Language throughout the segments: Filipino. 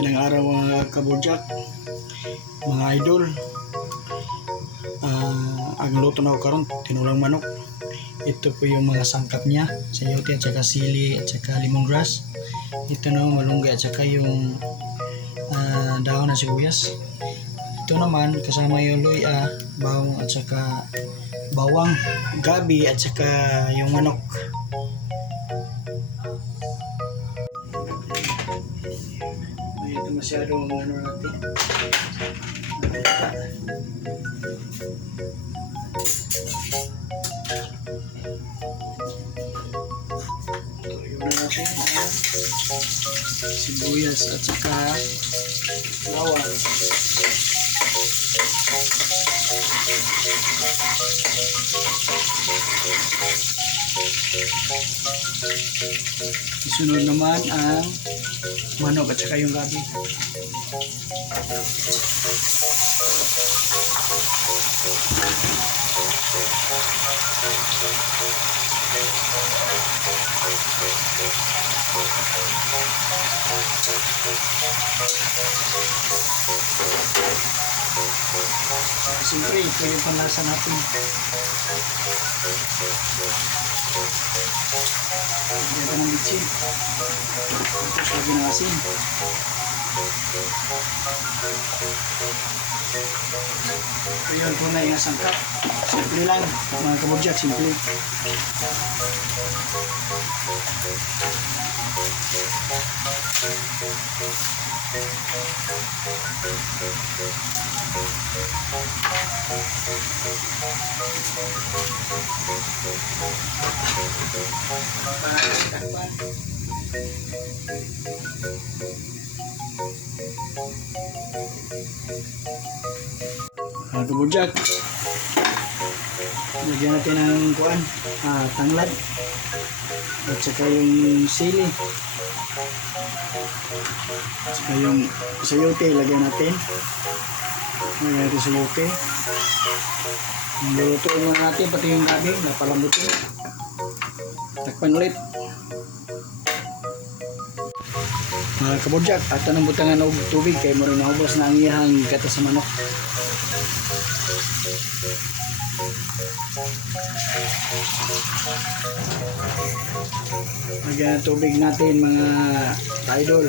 Ilang araw mga kabudyak, mga idol. Ang luto na ko karon tinulang manok. Ito po yung mga sangkap niya, sayote at saka sili at saka lemongrass. Ito na malunggay at saka yung dahon ng sibuyas. Ito naman kasama yung luya, bawang at saka bawang, gabi at saka yung manok. Ito masyadong ano natin. Tuyo na natin ang sibuyas at saka bawang. Isunod naman ang manok at saka yung gabi. Siyempre, ito yung panlasa natin. Lagyan ka ng bitsin. Tapos lagyan ng asin. Ito yung tunay nga sangkap. Simple lang, mga kabudyak, simple. Mga kabudyak, lagyan natin ng kuan, tanglad at saka yung sili at saka yung sayote. Lagyan natin sayote. Lulutuin muna natin pati yung gabi, napalambutin. Takpan ulit. Mga kabudyak, at anong butangan og tubig kay mo rin naubos na ang iyang gata sa manok. Lagyan ng tubig natin mga idol.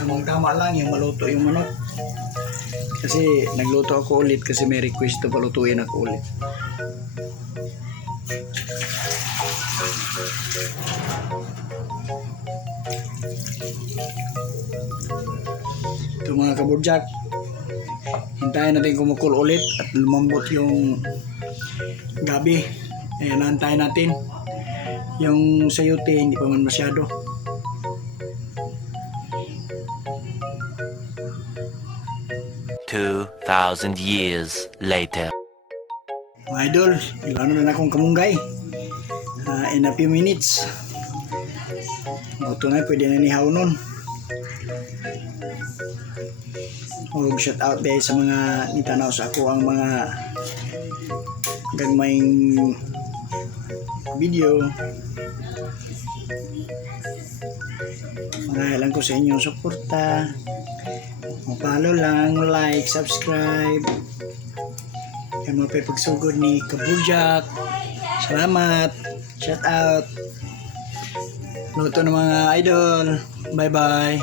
Tamang tama lang yung maluto yung manok. Kasi nagluto ako ulit kasi may request to palutuin ako ulit. Ito mga kabudyak, hintayin natin kumukul ulit at lumambot yung gabi. Ayan, naantayin natin yung sayote, hindi pa man masyado. $2,000 years later. Mga idol, ilano na akong kamunggay. In a few minutes. Ito na, pwede na nihaw nun. Shout out dahil sa mga nitanaw sa ako ang mga gagmayng video. Mahalan ko sa inyong suporta. Mapalo lang, like, subscribe. Kaya mga pagsugod ni Kabudyak. Salamat. Shout out. Luto ng mga idol. Bye bye.